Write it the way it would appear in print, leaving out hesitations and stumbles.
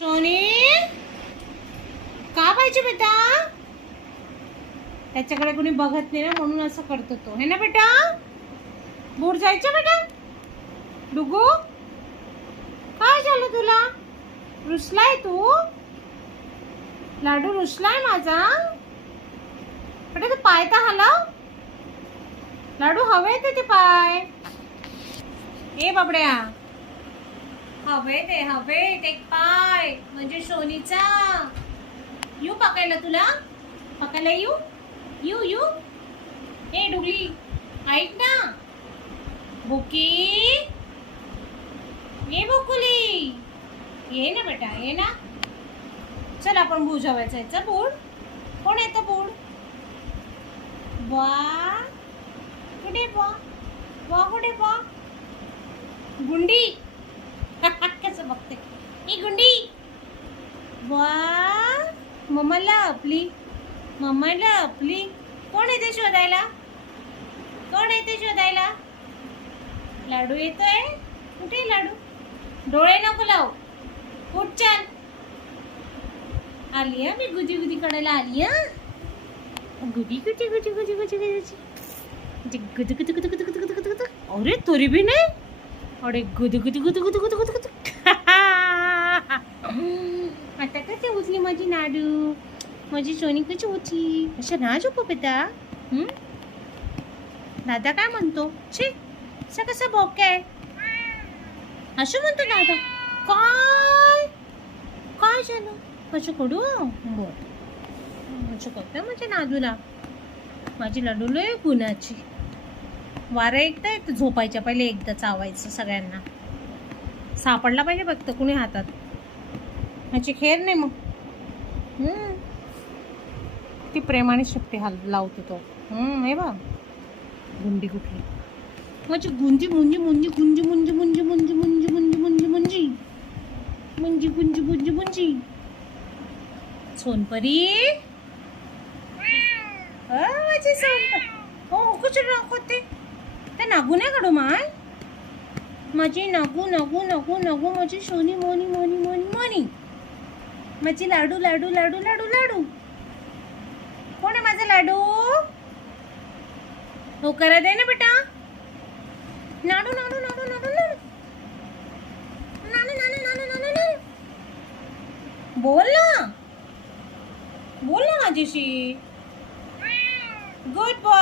Sony का पाहिजे बेटा? त्याच्याकडे कोणी बघत नाही ना म्हणून असं करतो तो, है ना बेटा? दूर जायचं बेटा? डुगू काय झालं तुला? रुसलाय तू? लाडू रुसलाय माझा बेटा. ते पाय तर हलव. लाडू हवेत ते पाय. ए बाबड्या, हवेत एक पाय म्हणजे सोनीचा. येऊ पकायला तुला? पकायला येऊ येऊ येऊ. ए डुगली ऐक ना. बुकी ये बुकुली, ये ना बेटा ये ना. चल आपण बूज हवायचं यायचं. बूड कोण येतं? बूड बा कुठे? बा बा कुठे? बा गुंडी कसं बघते ही गुंडी. वा मम्माला आपली, मम्माला आपली. कोण येते शोधायला? कोण येते शोधायला? लाडू येतोय. कुठे लाडू? डोळे नको लाव. उठ चल. आली मी गुदी गुदी कडायला आली. गुदी गुदी गुदी गुदी गुदी गुदी गुदी गुदी गुदी गुदी गुदी गुदी गुदी. अरे तरी भी नाही. अरे गुदी गुदी गुदी गुदी गुदी गुदी गुदी. आता कशी उचली माझी नाडू? माझी सोनी कशी उचली? अशा ना झोप बेटा. दादा काय म्हणतो? छे असं कसं बोके असं म्हणतो दादा. काय काय झालं? कसं करू? बरं असं करतं माझ्या नादूला. माझी लाडू लय गुणाची. वारं एकदा येतं झोपायच्या पहिले एकदा चावायचं. सगळ्यांना सापडला पाहिजे फक्त कुणी हातात. ह्याची खेर नाही मग. ती प्रेमाने शिपटी लावतो तो. हे बा गुंडी कुठली माझी गुंजी मुंजी मुंजी गुंजी मुंजी मुंजी मुंजी मुंजी मुंजी मुंजी मुंजी मुंजी गुंजी गुंजी मुंजी. सोनपरी माझी सोनपरी. हो कुछ होते ते नागू नाही काढू माय. माझी नागू नागू नागू नागू माझी सोनी मोनी मोनी मोनी मोनी. माझी लाडू लाडू लाडू लाडू लाडू. कोण आहे माझा लाडू? हो करा दे ना बेटा. नाडू नाडू नाडू नाडू नाडू नाडू नाडू नाडू नाडू नाडू. बोल ना, बोल ना माझ्याशी. Good boy.